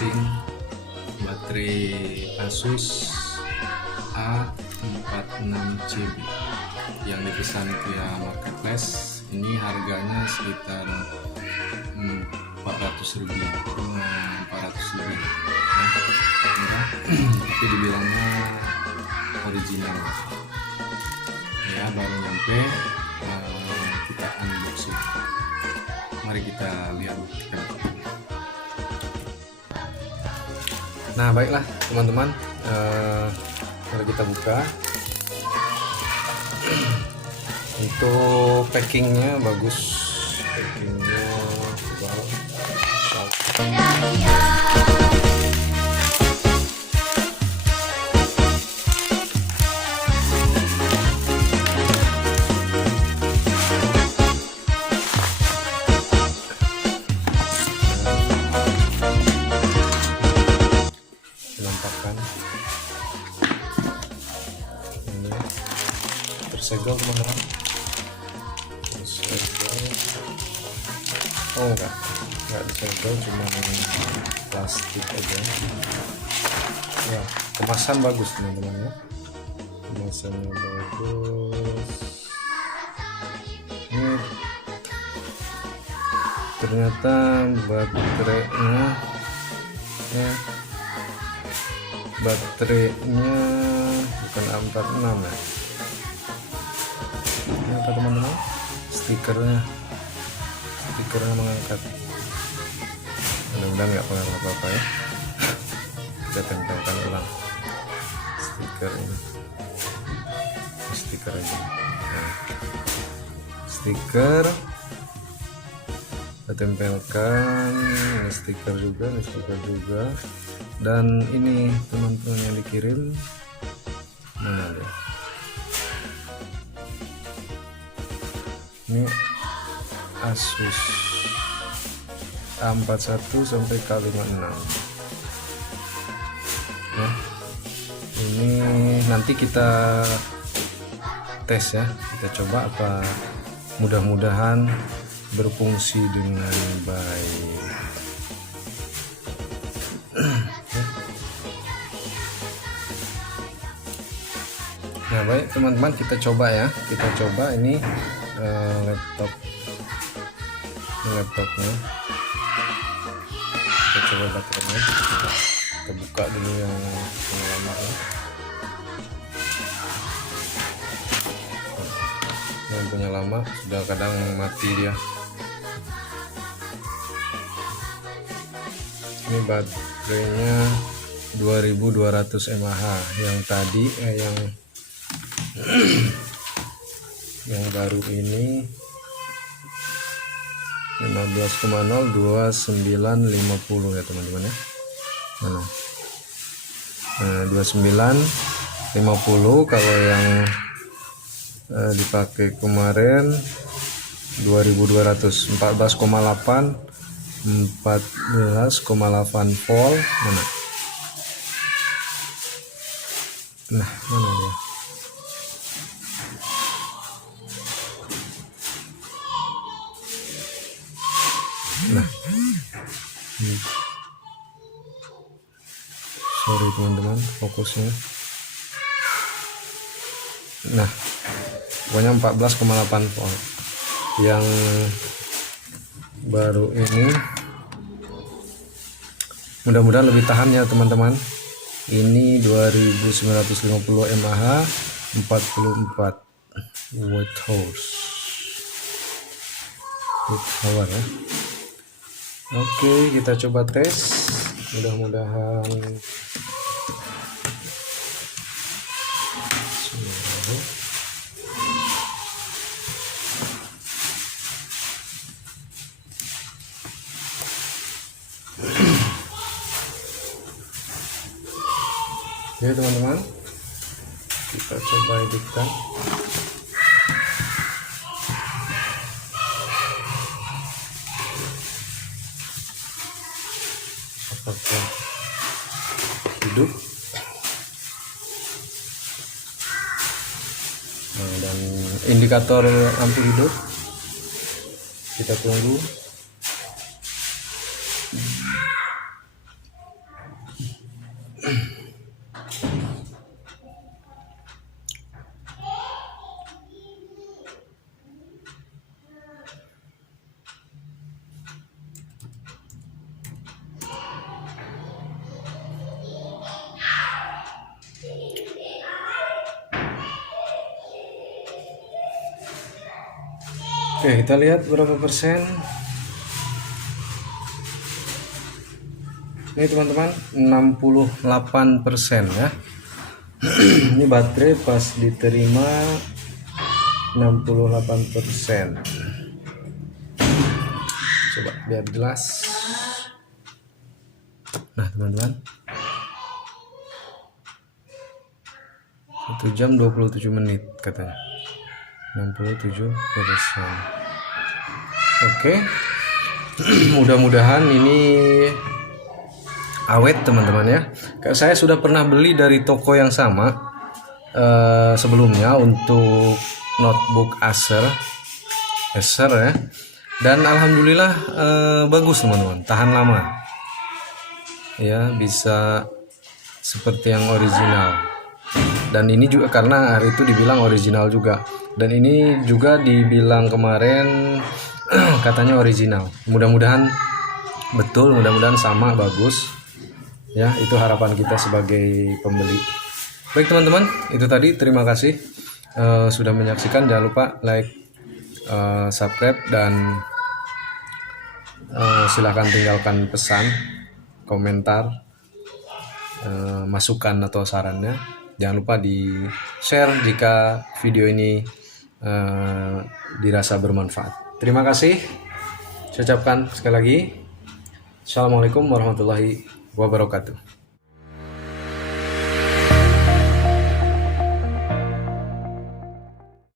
unboxing baterai Asus A46CB yang dipesan via marketplace. Ini harganya sekitar 400 lebih, 400 lebih murah, tapi dibilangnya original ya. Baru nyampe, kita unboxing. Mari kita lihat. Nah, baiklah teman-teman, mari kita buka. Untuk packingnya bagus, packingnya penampakan ini tersegel teman-teman, tersegel. Oh enggak disegel, cuma plastik aja ya. Kemasan bagus teman-teman ya, kemasannya bagus. Ini ternyata baterainya ya, baterainya bukan A46 ya. Ini apa teman-teman, stikernya mengangkat. Mudah-mudahan nggak pengaruh apa-apa ya. Kita tempelkan ulang stiker ini, stiker aja. Nah, stiker kita tempelkan, ini stiker juga, dan ini teman-teman yang dikirim mana ada, ini Asus A41 sampai K56 ya. Ini nanti kita tes ya, kita coba apa, mudah-mudahan berfungsi dengan baik. Nah, baik teman-teman, kita coba ya, ini laptopnya. Kita coba baterainya, kita buka dulu yang lama ya. Yang punya lama sudah kadang mati dia. Ini baterainya 2200 mAh, yang tadi yang baru ini 15,0 2950 ya teman-teman ya. Mana? Nah, 2950. Kalau yang dipakai kemarin 2200, 14,8 volt. Mana? Nah, mana dia? Nah, sorry teman-teman, fokusnya. Nah, pokoknya 14,8 volt. Yang baru ini mudah-mudahan lebih tahan ya teman-teman. Ini 2950 mAh, 44 watt hour ya. Oke, kita coba tes, mudah-mudahan ya teman-teman. Kita coba hidupkan. Apakah hidup? Nah, dan indikator lampu hidup kita tunggu. Oke, kita lihat berapa persen. Ini teman-teman 68% ya. Ini baterai pas diterima 68%. Coba biar jelas. Nah teman-teman, 1 jam 27 menit katanya, 67%. Oke. Mudah-mudahan ini awet teman-teman ya. Saya sudah pernah beli dari toko yang sama sebelumnya untuk notebook Acer ya, dan alhamdulillah bagus teman-teman, tahan lama ya, bisa seperti yang original. Dan ini juga karena hari itu dibilang original juga, dan ini juga dibilang kemarin katanya original. Mudah-mudahan betul, mudah-mudahan sama, bagus ya. Itu harapan kita sebagai pembeli. Baik teman-teman, itu tadi, terima kasih sudah menyaksikan. Jangan lupa like, subscribe, dan silahkan tinggalkan pesan, komentar, masukan atau sarannya. Jangan lupa di share jika video ini dirasa bermanfaat. Terima kasih. Saya ucapkan sekali lagi, Assalamualaikum warahmatullahi wabarakatuh.